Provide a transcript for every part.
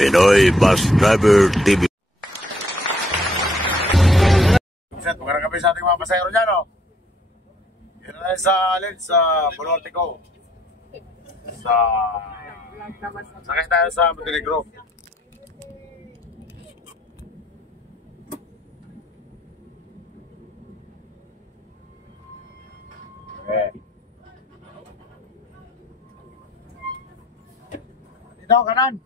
Pinoy Bus Driver TV. Magandang gabi sa ating mga pasahero dyan, no? Yan na sa alin, sa Bolortico. Sakay tayo sa Montenegro. Okay. Dito, kanan.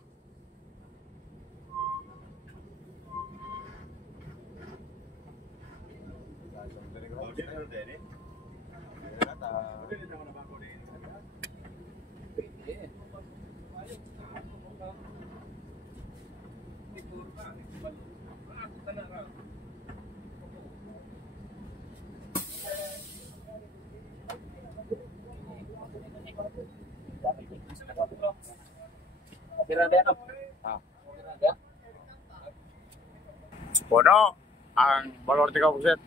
Puno ang Bolortico Buset.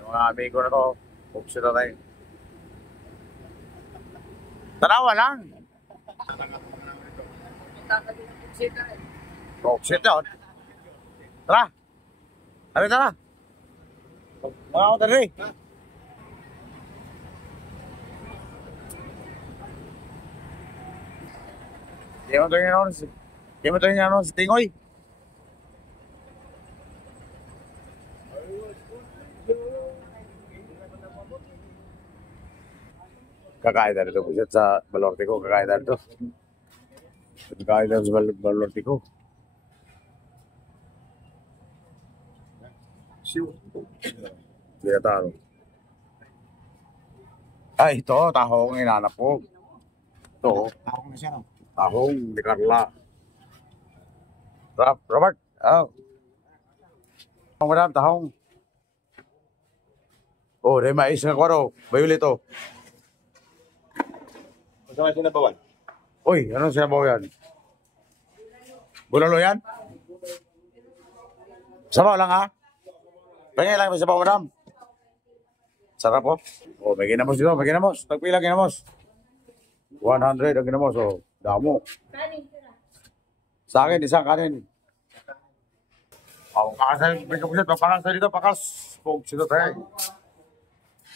Mga amigo na to. Buset na tayo. Tanawa lang. Buset yun. Tara. Tara, tara. Mga ako tara rin. Kaya mo ito yung ano si Tingoy. Kakain na rin ito sa Bolortico. Kakain na rin ito. Kakain na rin sa Bolortico. Binataro. Ay, ito. Tahong inanap ko. Ito. Tahong na siya, no? Tahong ni Carla. Robert. Oh. Madam, tahong. Oh, may mais na kwaro. Bayuli ito. Masama sinabawan? Uy, anong sinabaw yan? Bulalo yan? Sabaw lang ha? Pagay lang may sabaw, madam. Sarap po. Oh, may ginamos dito, may ginamos. Tagpila ginamos. 100 ang ginamos, oh. Damo. Sa akin, isang kanin. Oh, pakasal, may kapusit, pakasal dito, pakas. Pog, sito tayo.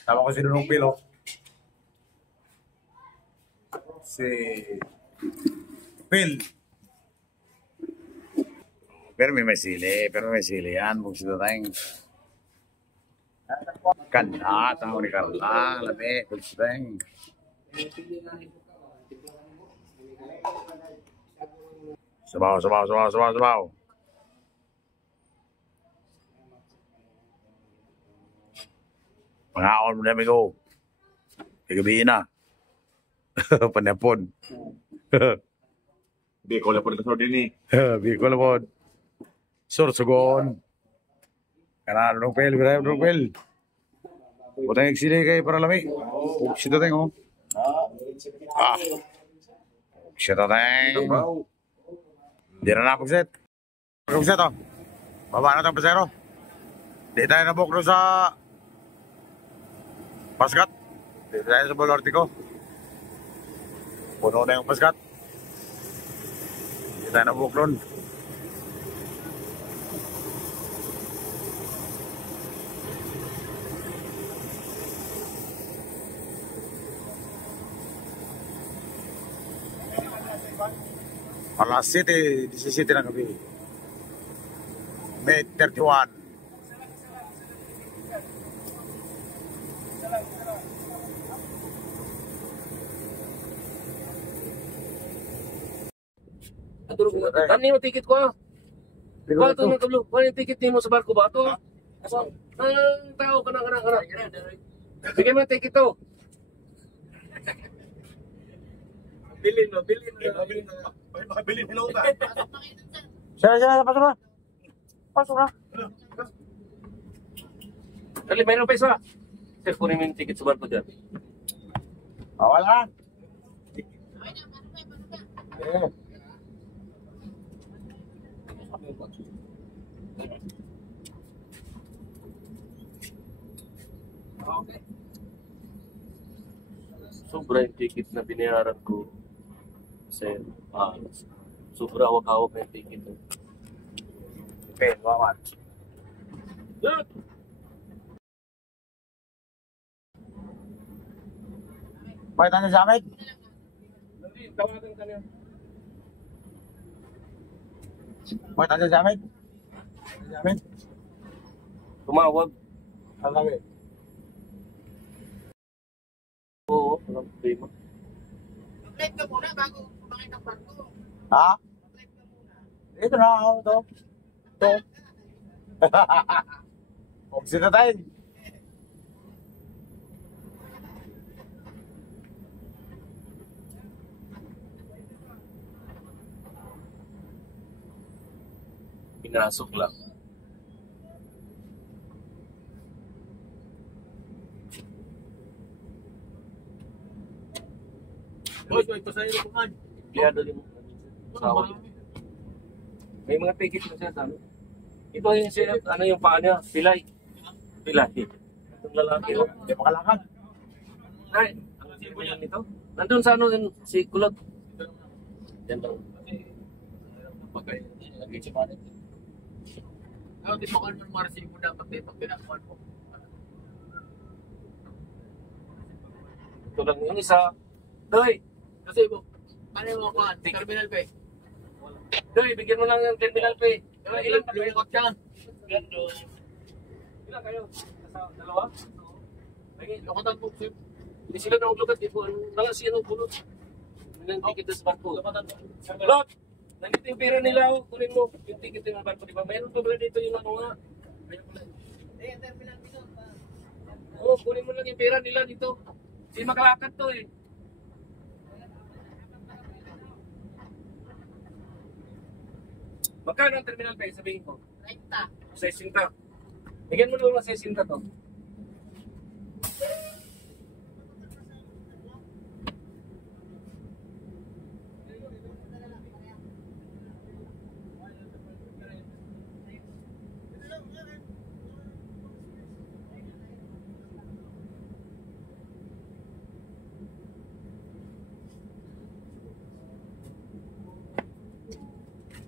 Tama ko si Dunong Pilo. Si Phil. Pero may sili yan. Pog, sito tayo. Kanda, tao ni Carla. Labi, pog, sito tayo. Sabaw. Pangaon mo na amigo. Kagabihin na. Panapon. Bicol na po nagkasor din eh. Bicol na po. Sorsogon. Kanano nung pel. Butang eksili kayo para lami. Sito tayo. Sito tayo. Di na napagset. Pagset oh. Baba na itong pasero. Di tayo nabuklo sa Paskat. Di tayo sa Bolortico. Puno na yung Paskat. Di tayo nabuklon. Alas 7, 17 ng gabi. May 31. Tani mo ticket ko. Ba to ng kablo. Ano yung ticket nimo sa barko ba to? Ang tao kana. Sige mo ticket to. Bilin mo. Bilin mo ba? Sila, pasok na. Dali, mayroon pa isa. Sir, kunin mo yung ticket sa barko dyan. Wala. Sobra yung ticket na binayaran ko. Kasi, sobra hawak-hawak na yung ticket. Okay, wawan. Look! Pakita niyo sa amin. Tawagan ka niya. Pakita niyo sa amin. Sa amin. Tumawag. Sa amin. Oo, walang problema. Mag-live ka muna bago kumain ng barko. Ha? Mag-live ka muna. Ito na ako to. Ito. Obsita tayo. Pinasok lang. Boys, may pasahin na kuman. Empleyado din mo. Asawa niya. May mga ticket na siya sa amin. Ito yung siya, ano yung paa niya? Pilay. Pilay. Itong lalaki. Oh. Hindi makalakad. Ay, ang sino yan nito? Nandun sa ano yun, si Kulot. Yan lang. Bagay. Lagi siya pa rin. Ako, di mo ko naman mga resibo na pag pinakuan mo. Ito lang yung isa. Doy! Kasi mo, paano mo kuhan? Terminal pay. Doy, bigyan mo lang yung terminal pay. Ilan pa kayo? Lumukot ka. Ilan kayo? Dalawa? Lagi, Lukotan po, sir. hindi sila na maglugat. Nala siya ng bulot. Ilang ticket sa barko. Lot! Nandito yung pera nila. Kunin mo yung ticket ng barko. Diba? Mayroon pa pala dito yung ano nga. Mayroon pala. Terminal pay. Oo, kunin mo lang yung pera nila dito. Hindi makalakad to eh. Magkano ang terminal pay? Sabihin ko. 30. 60. Bigyan mo naman 60 to.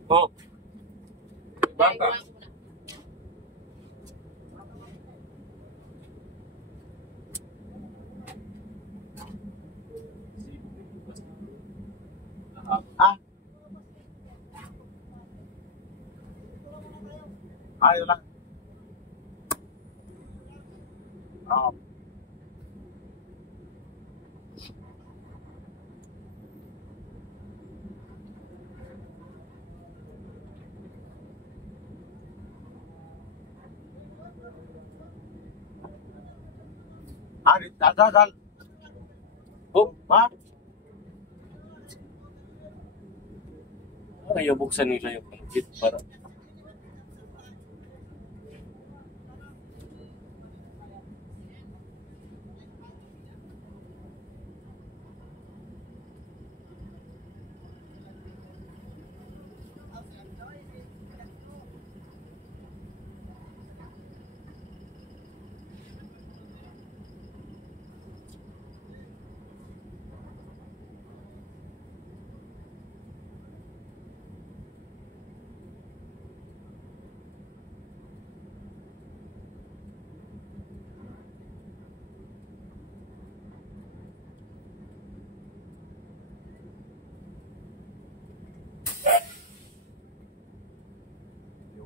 Oh. Bangka. Ah. Ito lang. Dadal. Oh, Ha? ayaw buksan nila yung gate para.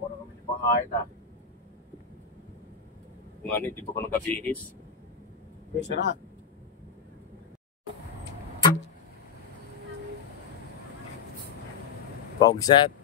Wala kami ni pangahit ah. Kung ano, hindi pa ko nakabihis. Pwede na. Pogset.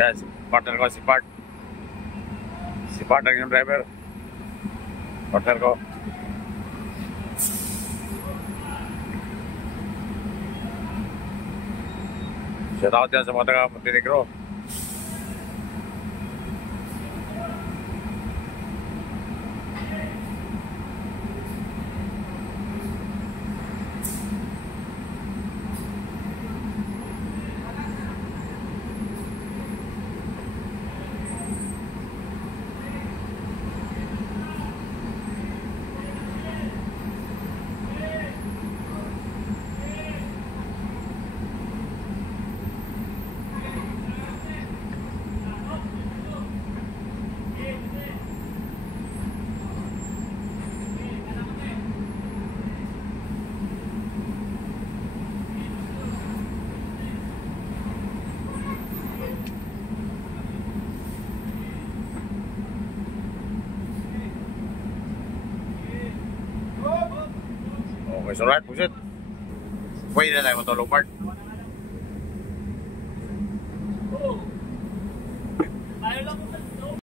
Yan, partner ko si Part. Si Part ang yung driver. Partner ko. Shout out yan sa mga taga Montenegro. Okay, so right, pusit. Pwede na tayo matulog, Part.